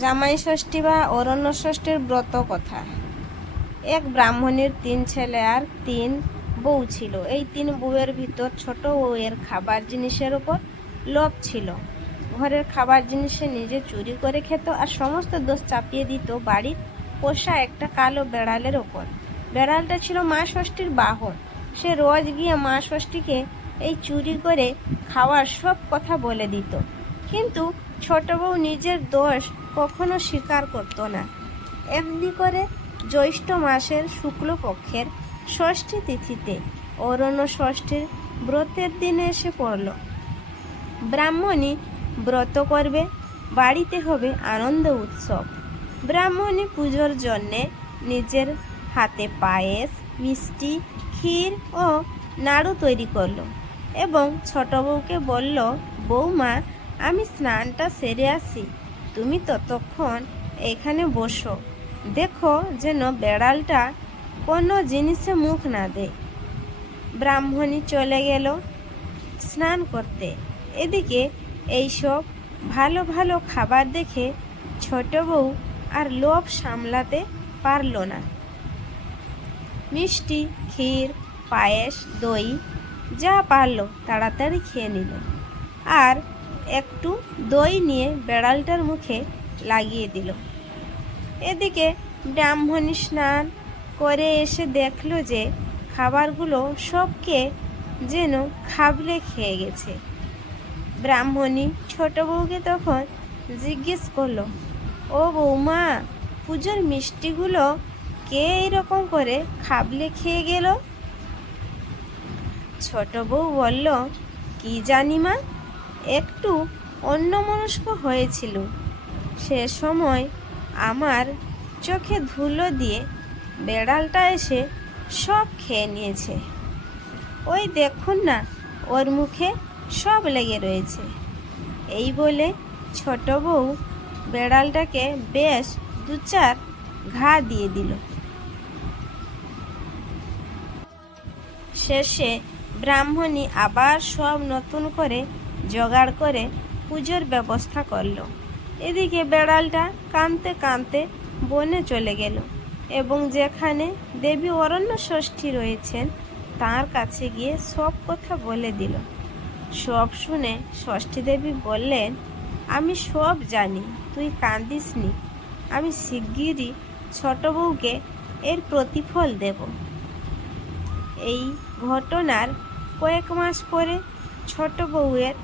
জামাই ষষ্ঠী বা অরণ্য ষষ্ঠীর ব্রত কথা। এক ব্রাহ্মণের 3 ছেলে আর 3 বউ ছিল। এই 3 বউয়ের ভিতর ছোট বউয়ের খাবার জিনিসের উপর লোভ ছিল। ঘরের খাবার জিনিসে নিজে চুরি করে খেত আর সমস্ত দোষ চাপিয়ে দিত বাড়ির পোষা একটা কালো বেড়ালের ওপর। বেড়ালটা ছিল মা ষষ্ঠীর বাহন। সে রোজ গিয়ে মা ষষ্ঠীকে এই চুরি করে খাওয়ার সব কথা বলে দিত, কিন্তু ছোট বউ নিজের দোষ কখনো স্বীকার করত না। এমনি করে জ্যৈষ্ঠ মাসের শুক্লপক্ষের ষষ্ঠী তিথিতে অরণ্য ষষ্ঠীর ব্রতের দিনে এসে পড়ল। ব্রাহ্মণী ব্রত করবে, বাড়িতে হবে আনন্দ উৎসব। ব্রাহ্মণী পুজোর জন্যে নিজের হাতে পায়েস, মিষ্টি, ক্ষীর ও নাড়ু তৈরি করলো এবং ছোট বউকে বলল, বৌমা, আমি স্নানটা সেরে আসি, তুমি ততক্ষণ এখানে বসো, দেখো যেন বেড়ালটা কোনো জিনিসে মুখ না দেয়। ব্রাহ্মণী চলে গেল স্নান করতে। এদিকে এইসব ভালো ভালো খাবার দেখে ছোট বউ আর লোভ সামলাতে পারল না। মিষ্টি, ক্ষীর, পায়েস, দই যা পারল তাড়াতাড়ি খেয়ে নিল আর একটু দই নিয়ে বেড়ালটার মুখে লাগিয়ে দিল। এদিকে ব্রাহ্মণী স্নান করে এসে দেখল যে খাবারগুলো সবকে যেন খাবলে খেয়ে গেছে। ব্রাহ্মণী ছোট বউকে তখন জিজ্ঞেস করলো, ও বৌমা, পুজোর মিষ্টিগুলো কে এইরকম করে খাবলে খেয়ে গেল? ছোট বউ বলল, কি জানি মা, একটু অন্যমনস্ক হয়েছিল, সে সময় আমার চোখে ধুলো দিয়ে বেড়ালটা এসে সব খেয়ে নিয়েছে। ওই দেখুন না, ওর মুখে সব লেগে রয়েছে। এই বলে ছোট বউ বেড়ালটাকে বেশ 2-4 ঘা দিয়ে দিল। শেষে ব্রাহ্মণী আবার সব নতুন করে জোগাড় করে পুজোর ব্যবস্থা করল। এদিকে বেড়ালটা কাঁদতে কাঁদতে বনে চলে গেল এবং যেখানে দেবী অরণ্য ষষ্ঠী রয়েছেন তার কাছে গিয়ে সব কথা বলে দিল। সব শুনে ষষ্ঠী দেবী বললেন, আমি সব জানি, তুই কাঁদিস নি, আমি শিগগিরই ছোট বউকে এর প্রতিফল দেব। এই ঘটনার কয়েক মাস পরে ছোট বউয়ের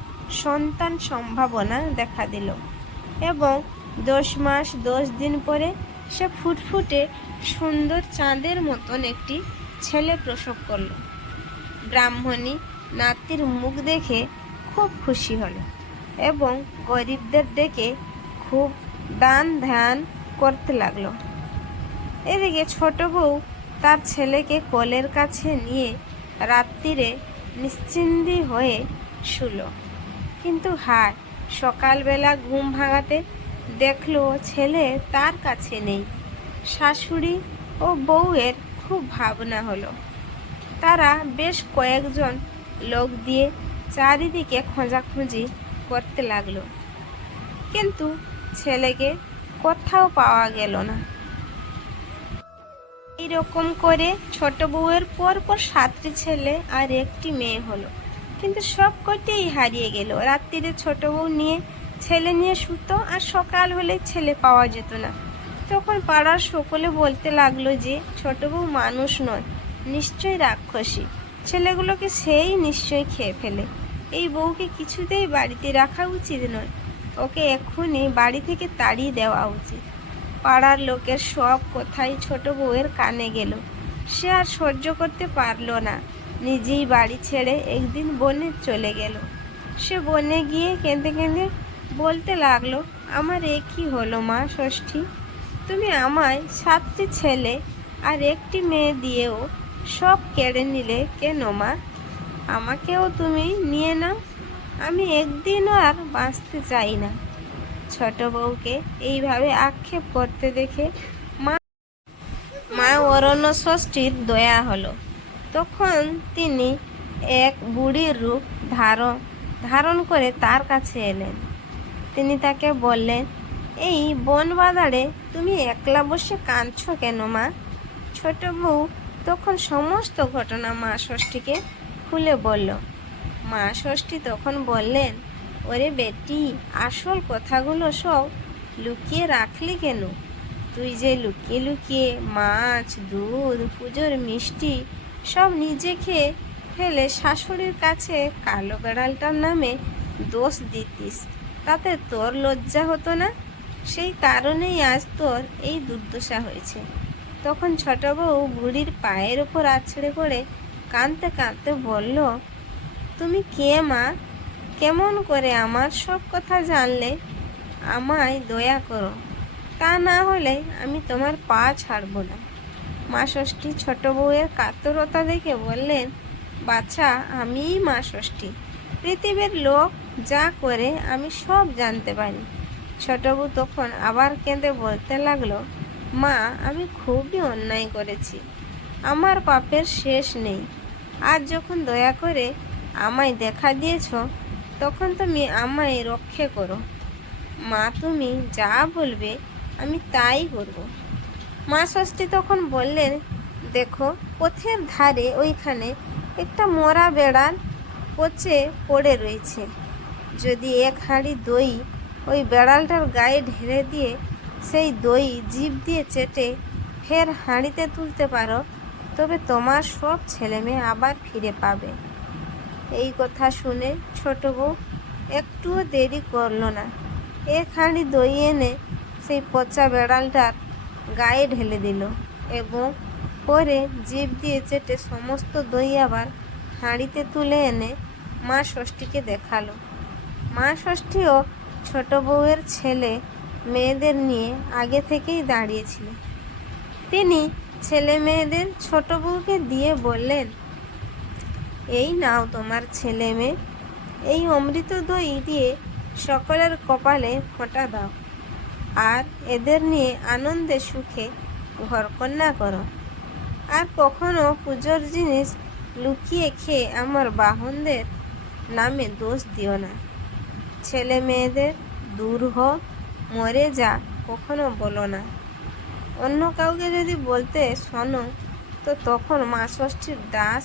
সন্তান সম্ভাবনা দেখা দিল এবং 10 মাস 10 দিন পরে সে ফুটফুটে সুন্দর চাঁদের মতন একটি ছেলে প্রসব করল। ব্রাহ্মণী নাতির মুখ দেখে খুব খুশি হলো এবং গরিবদের ডেকে খুব দান ধ্যান করতে লাগলো। এদিকে ছোট বউ তার ছেলেকে কোলের কাছে নিয়ে রাত্রিরে নিশ্চিন্তি হয়ে শুল, কিন্তু হায়, সকালবেলা ঘুম ভাঙাতে দেখলো ছেলে তার কাছে নেই। শাশুড়ি ও বউয়ের খুব ভাবনা হলো। তারা বেশ কয়েকজন লোক দিয়ে চারিদিকে খোঁজাখুঁজি করতে লাগলো, কিন্তু ছেলেকে কোথাও পাওয়া গেল না। এইরকম করে ছোট বউয়ের পরপর 7টি ছেলে আর একটি মেয়ে হলো, কিন্তু সব কটিই হারিয়ে গেল। রাত্রিরে ছোট বউ নিয়ে ছেলে নিয়ে শুতো আর সকাল হলে ছেলে পাওয়া যেত না। তখন পাড়ার সকলে বলতে লাগলো যে ছোট বউ মানুষ নয়, নিশ্চয়ই রাক্ষসী, ছেলেগুলোকে সেই নিশ্চয়ই খেয়ে ফেলে। এই বউকে কিছুতেই বাড়িতে রাখা উচিত নয়, ওকে এক্ষুনি বাড়ি থেকে তাড়িয়ে দেওয়া উচিত। পাড়ার লোকের সব কথাই ছোট বউয়ের কানে গেল। সে আর সহ্য করতে পারল না, নিজেই বাড়ি ছেড়ে একদিন বনে চলে গেল। সে বনে গিয়ে কেঁদে কেঁদে বলতে লাগলো, আমার এ কি হলো মা ষষ্ঠী, তুমি আমায় 7টি ছেলে আর একটি মেয়ে দিয়েও সব কেড়ে নিলে কেন মা? আমাকেও তুমি নিয়ে নাও, আমি একদিনও আর বাঁচতে চাই না। ছোট বউকে এইভাবে আক্ষেপ করতে দেখে মা অরণ্য ষষ্ঠীর দয়া হলো। তখন তিনি এক বুড়ির রূপ ধারণ করে তার কাছে এলেন। তিনি তাকে বললেন, এই বন বাদারে তুমি একলা বসে কাঁদছ কেন মা? ছোট বউ তখন সমস্ত ঘটনা মা ষষ্ঠীকে খুলে বলল। মা ষষ্ঠী তখন বললেন, ওরে বেটি, আসল কথাগুলো সব লুকিয়ে রাখলি কেন? তুই যে লুকিয়ে লুকিয়ে মাছ, দুধ, পুজোর মিষ্টি সব নিজে খেয়ে ফেলে শাশুড়ির কাছে কালো বেড়ালটার নামে দোষ দিতিস, তাতে তোর লজ্জা হতো না? সেই কারণেই আজ তোর এই দুর্দশা হয়েছে। তখন ছোট বউ বুড়ির পায়ের ওপর আছড়ে পড়ে কাঁদতে কাঁদতে বলল, তুমি কে মা? কেমন করে আমার সব কথা জানলে? আমায় দয়া করো, তা না হলে আমি তোমার পা ছাড়ব না। মা ষষ্ঠী ছোট বউয়ের কাতরতা দেখে বললেন, বাছা, আমিই মা ষষ্ঠী। পৃথিবীর লোক যা করে আমি সব জানতে পারি। ছোট বউ তখন আবার কেঁদে বলতে লাগলো, মা, আমি খুবই অন্যায় করেছি, আমার পাপের শেষ নেই। আজ যখন দয়া করে আমায় দেখা দিয়েছ, তখন তুমি আমায় রক্ষে করো। মা, তুমি যা বলবে আমি তাই করব। মা ষষ্ঠী তখন বললেন, দেখো, পথের ধারে ওইখানে একটা মরা বেড়াল পচে পড়ে রয়েছে। যদি এক হাঁড়ি দই ওই বেড়ালটার গায়ে ঢেলে দিয়ে সেই দই জিভ দিয়ে চেটে ফের হাঁড়িতে তুলতে পারো, তবে তোমার সব ছেলেমেয়ে আবার ফিরে পাবে। এই কথা শুনে ছোট বউ একটুও দেরি করল না, এক হাঁড়ি দই এনে সেই পচা বেড়ালটার গায়ে ঢেলে দিল এবং পরে জিভ দিয়ে চেটে সমস্ত দই আবার হাঁড়িতে তুলে এনে মা ষষ্ঠীকে দেখালো। মা ষষ্ঠীও ছোট বউয়ের ছেলে মেয়েদের নিয়ে আগে থেকেই দাঁড়িয়েছিল। তিনি ছেলে মেয়েদের ছোট বউকে দিয়ে বললেন, এই নাও তোমার ছেলে মেয়ে, এই অমৃত দই দিয়ে সকলের কপালে ফোঁটা দাও, আর এদের নিয়ে আনন্দে সুখে ঘরকন্যা করো। আর কখনো পুজোর জিনিস লুকিয়ে খেয়ে আমার বাহনদের নামে দোষ দিও না। ছেলে মেয়েদের দূর হ, মরে যা কখনো বলো না। অন্য কাউকে যদি বলতে শোনো, তো তখন মা ষষ্ঠীর দাস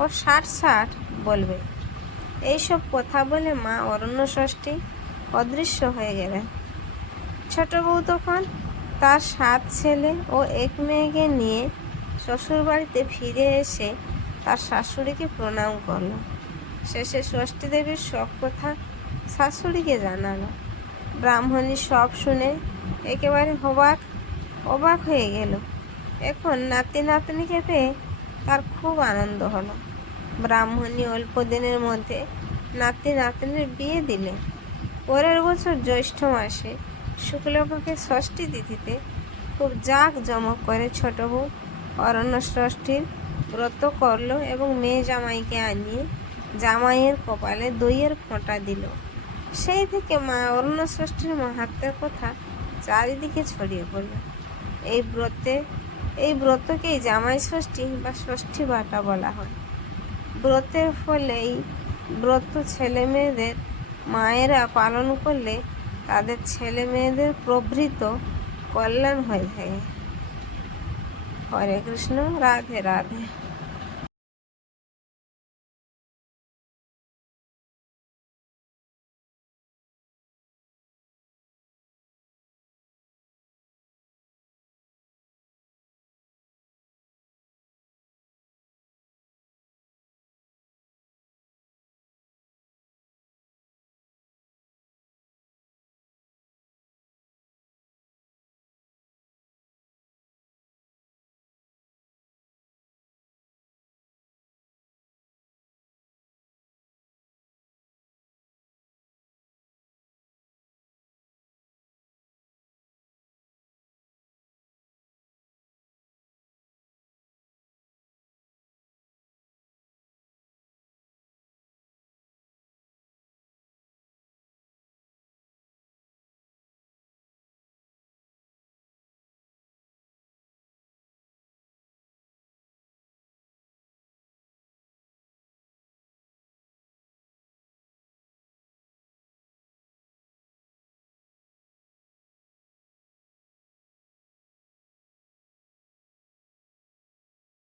ও 60 বলবে। এইসব কথা বলে মা অরণ্য ষষ্ঠী অদৃশ্য হয়ে গেলেন। ছোট বউ তখন তার 7 ছেলে ও 1 মেয়েকে নিয়ে শ্বশুরবাড়িতে ফিরে এসে তার শাশুড়িকে প্রণাম করল। শেষে ষষ্ঠী দেবীর সব কথা শাশুড়িকে জানালো। ব্রাহ্মণী সব শুনে একেবারে অবাক হয়ে গেল। এখন নাতি নাতনিকে পেয়ে তার খুব আনন্দ হলো। ব্রাহ্মণী অল্প দিনের মধ্যে নাতি নাতনির বিয়ে দিলে। পরের বছর জ্যৈষ্ঠ মাসে শুক্লপক্ষের ষষ্ঠী তিথিতে খুব জাঁকজমক করে ছোট বউ অরণ্য ষষ্ঠীর ব্রত করল এবং মেয়ে জামাইকে আনিয়ে জামাইয়ের কপালে দইয়ের ফোঁটা দিল। সেই থেকে মা অরণ্য ষষ্ঠীর মাহাত্ম্যের কথা চারিদিকে ছড়িয়ে পড়ল। এই ব্রতকেই জামাই ষষ্ঠী বা ষষ্ঠী বাটা বলা হয়। ব্রতের ফলে এই ব্রত ছেলে মেয়েদের মায়েরা পালন করলে তাদের ছেলে মেয়েদের প্রভৃত কল্যাণ হয়ে থাকে। হরে কৃষ্ণ, রাধে রাধে।